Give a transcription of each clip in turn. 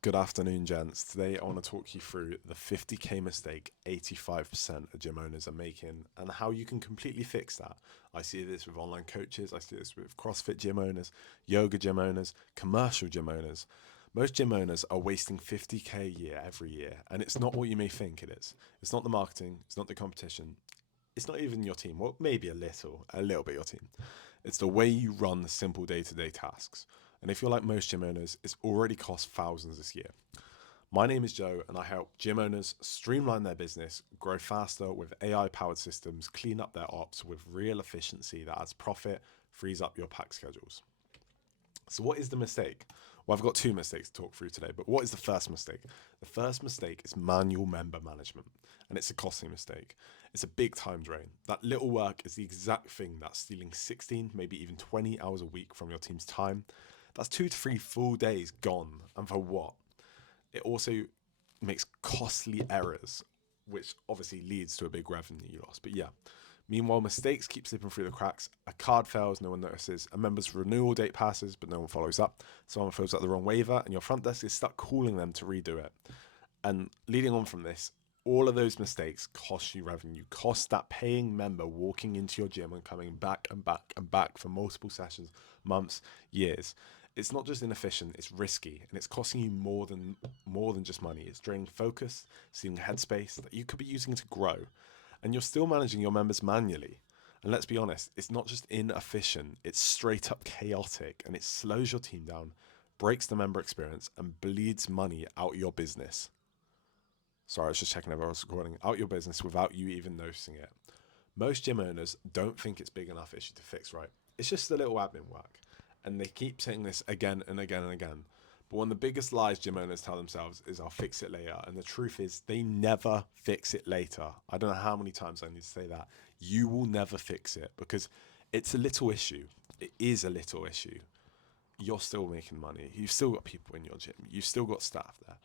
Good afternoon, gents. Today I want to talk you through the 50k mistake 85% of gym owners are making and how you can completely fix that. I see this with online coaches, I see this with CrossFit gym owners, yoga gym owners, commercial gym owners. Most gym owners are wasting 50k a year every year, and it's not what you may think it is. It's not the marketing, it's not the competition, it's not even your team. Well, maybe a little bit your team. It's the way you run the simple day to day tasks. And if you're like most gym owners, it's already cost thousands this year. My name is Joe, and I help gym owners streamline their business, grow faster with AI powered systems, clean up their ops with real efficiency that adds profit, frees up your pack schedules. So, what is the mistake? Well, I've got two mistakes to talk through today, but what is the first mistake? The first mistake is manual member management, and it's a costly mistake. It's a big time drain. That little work is the exact thing that's stealing 16, maybe even 20 hours a week from your team's time. That's 2 to 3 full days gone. And for what? It also makes costly errors, which obviously leads to a big revenue loss. But yeah, meanwhile, mistakes keep slipping through the cracks. A card fails, no one notices. A member's renewal date passes, but no one follows up. Someone fills out the wrong waiver, and your front desk is stuck calling them to redo it. And leading on from this, all of those mistakes cost you revenue, cost that paying member walking into your gym and coming back and back and back for multiple sessions, months, years. It's not just inefficient, it's risky, and it's costing you more than just money. It's draining focus, stealing headspace that you could be using to grow. And you're still managing your members manually. And let's be honest, it's not just inefficient, it's straight up chaotic, and it slows your team down, breaks the member experience, and bleeds money out your business. Sorry, I was just checking if I was recording. Out your business without you even noticing it. Most gym owners don't think it's big enough issue to fix right. It's just a little admin work. And they keep saying this again and again and again. But one of the biggest lies gym owners tell themselves is I'll fix it later. And the truth is they never fix it later. I don't know how many times I need to say that. You will never fix it because it's a little issue. It is a little issue. You're still making money. You've still got people in your gym. You've still got staff there.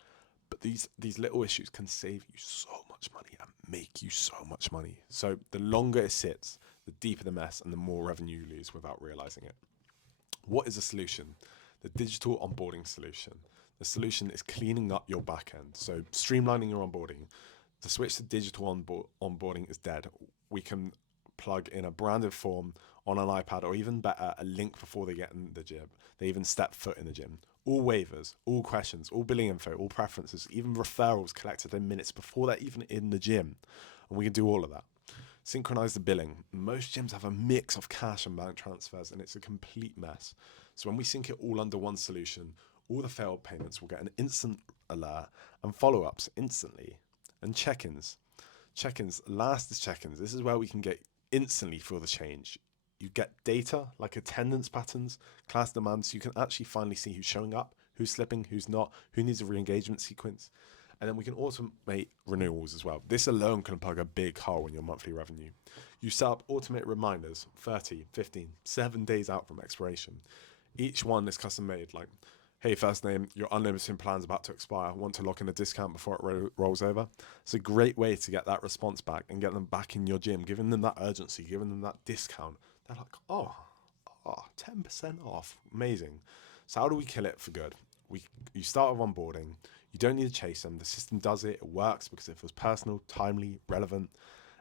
But these little issues can save you so much money and make you so much money. So the longer it sits, the deeper the mess and the more revenue you lose without realizing it. What is the solution? The digital onboarding solution. The solution is cleaning up your back end. So streamlining your onboarding. The switch to digital onboarding is dead. We can plug in a branded form on an iPad, or even better, a link before they get in the gym. They even step foot in the gym. All waivers, all questions, all billing info, all preferences, even referrals collected in minutes before they're even in the gym. And we can do all of that. Synchronize the billing. Most gyms have a mix of cash and bank transfers, and it's a complete mess. So when we sync it all under one solution, all the failed payments will get an instant alert and follow ups instantly. And check ins. Check ins, last is check ins. This is where we can get instantly feel the change. You get data like attendance patterns, class demands. So you can actually finally see who's showing up, who's slipping, who's not, who needs a re engagement sequence. And then we can automate renewals as well. This alone can plug a big hole in your monthly revenue. You set up automated reminders 30, 15, 7 days out from expiration. Each one is custom made, like, hey, first name, your unlimited plan's about to expire. Want to lock in a discount before it rolls over? It's a great way to get that response back and get them back in your gym, giving them that urgency, giving them that discount. They're like, oh, 10% off. Amazing. So how do we kill it for good? You start with onboarding. You don't need to chase them. The system does it. It works because it feels personal, timely, relevant.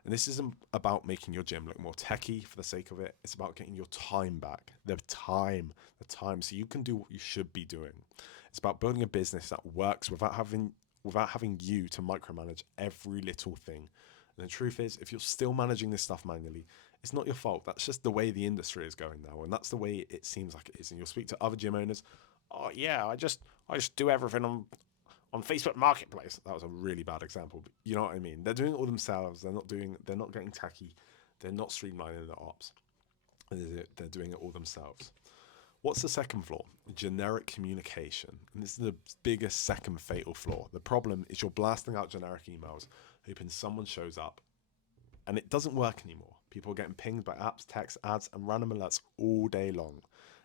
And this isn't about making your gym look more techy for the sake of it. It's about getting your time back. The time, so you can do what you should be doing. It's about building a business that works without having you to micromanage every little thing. And the truth is, if you're still managing this stuff manually, it's not your fault. That's just the way the industry is going now, and that's the way it seems like it is. And you'll speak to other gym owners. Oh yeah, I just do everything on Facebook Marketplace. That was a really bad example, but you know what I mean. They're doing it all themselves. They're not getting tacky. They're not streamlining the ops. They're doing it all themselves. What's the second flaw? Generic communication. And this is the biggest second fatal flaw. The problem is you're blasting out generic emails, hoping someone shows up, and it doesn't work anymore. People are getting pinged by apps, texts, ads, and random alerts all day long.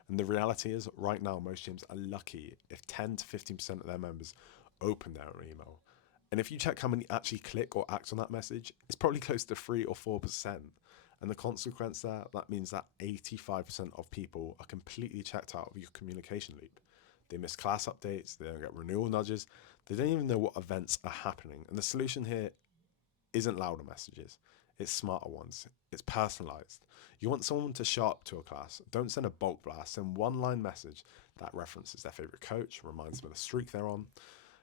And the reality is, right now, most gyms are lucky if 10 to 15% of their members open their email. And if you check how many actually click or act on that message, it's probably close to 3 or 4%. And the consequence there, that means that 85% of people are completely checked out of your communication loop. They miss class updates, they don't get renewal nudges, they don't even know what events are happening. And the solution here isn't louder messages, it's smarter ones. It's personalized. You want someone to show up to a class. Don't send a bulk blast, send one line message that references their favorite coach, reminds them of the streak they're on.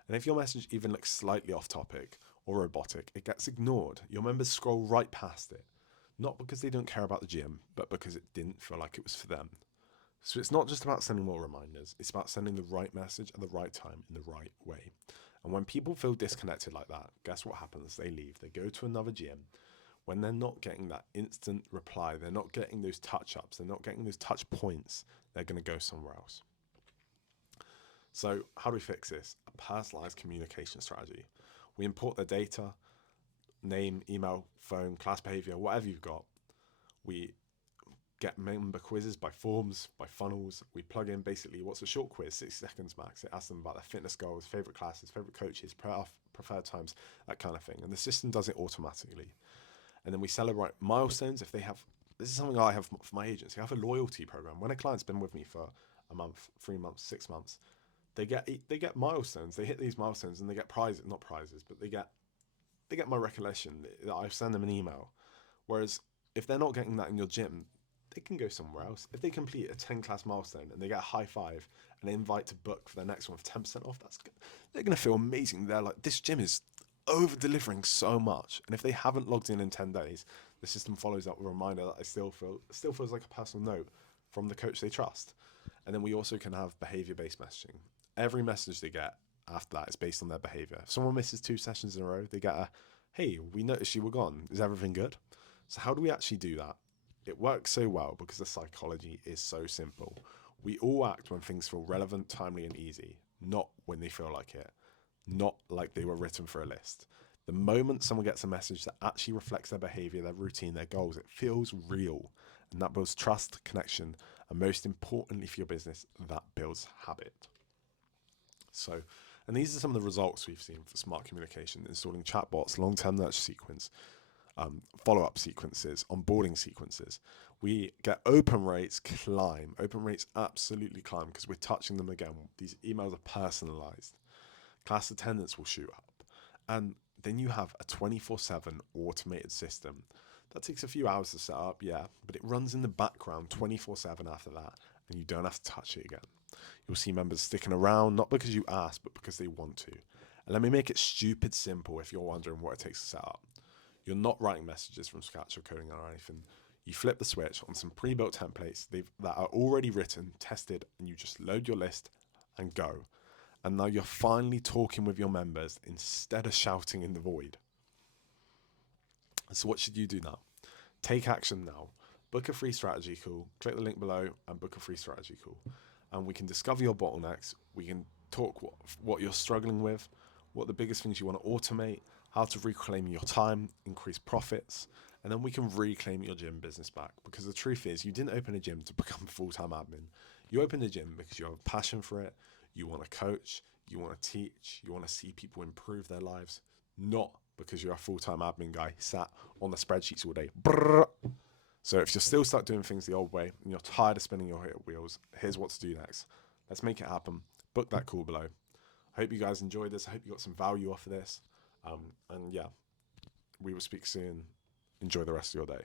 And if your message even looks slightly off topic or robotic, it gets ignored. Your members scroll right past it. Not because they don't care about the gym, but because it didn't feel like it was for them. So it's not just about sending more reminders, it's about sending the right message at the right time in the right way. And when people feel disconnected like that, guess what happens? They leave, they go to another gym. When they're not getting that instant reply, they're not getting those touch ups, they're not getting those touch points, they're going to go somewhere else. So, how do we fix this? A personalized communication strategy. We import the data, name, email, phone, class behavior, whatever you've got. We get member quizzes by forms, by funnels. We plug in basically what's a short quiz, 60 seconds max. It asks them about their fitness goals, favorite classes, favorite coaches, preferred times, that kind of thing. And the system does it automatically. And then we celebrate milestones. If they have, this is something I have for my agency. I have a loyalty program. When a client's been with me for a month, 3 months, 6 months, they get milestones. They hit these milestones and they get prizes, not prizes, but they get my recollection. I send them an email. Whereas if they're not getting that in your gym, they can go somewhere else. If they complete a 10 class milestone and they get a high five and they invite to book for their next one for 10% off, they're going to feel amazing. They're like, this gym is over delivering so much. And if they haven't logged in 10 days, the system follows up with a reminder that still feels like a personal note from the coach they trust. And then we also can have behavior based messaging. Every message they get after that is based on their behavior. If someone misses 2 sessions in a row, they get a, hey, we noticed you were gone. Is everything good? So how do we actually do that? It works so well because the psychology is so simple. We all act when things feel relevant, timely, and easy, not when they feel like it, not like they were written for a list. The moment someone gets a message that actually reflects their behavior, their routine, their goals, it feels real. And that builds trust, connection, and most importantly for your business, that builds habit. So, and these are some of the results we've seen for smart communication: installing chatbots, long-term nurture sequence, follow-up sequences, onboarding sequences. We get open rates climb. Open rates absolutely climb because we're touching them again. These emails are personalized. Class attendance will shoot up. And then you have a 24/7 automated system. That takes a few hours to set up, yeah, but it runs in the background 24/7 after that, and you don't have to touch it again. You'll see members sticking around, not because you asked, but because they want to. And let me make it stupid simple if you're wondering what it takes to set up. You're not writing messages from scratch or coding or anything. You flip the switch on some pre-built templates that are already written, tested, and you just load your list and go. And now you're finally talking with your members instead of shouting in the void. So what should you do now? Take action now. Book a free strategy call. Click the link below and book a free strategy call. And we can discover your bottlenecks. We can talk what you're struggling with, what the biggest things you want to automate, how to reclaim your time, increase profits, and then we can reclaim your gym business back. Because the truth is, you didn't open a gym to become full-time admin. You opened a gym because you have a passion for it, you want to coach, you want to teach, you want to see people improve their lives, not because you're a full-time admin guy sat on the spreadsheets all day. Brrr. So if you're still stuck doing things the old way and you're tired of spinning your wheels, here's what to do next. Let's make it happen. Book that call below. I hope you guys enjoyed this. I hope you got some value off of this. And yeah, we will speak soon. Enjoy the rest of your day.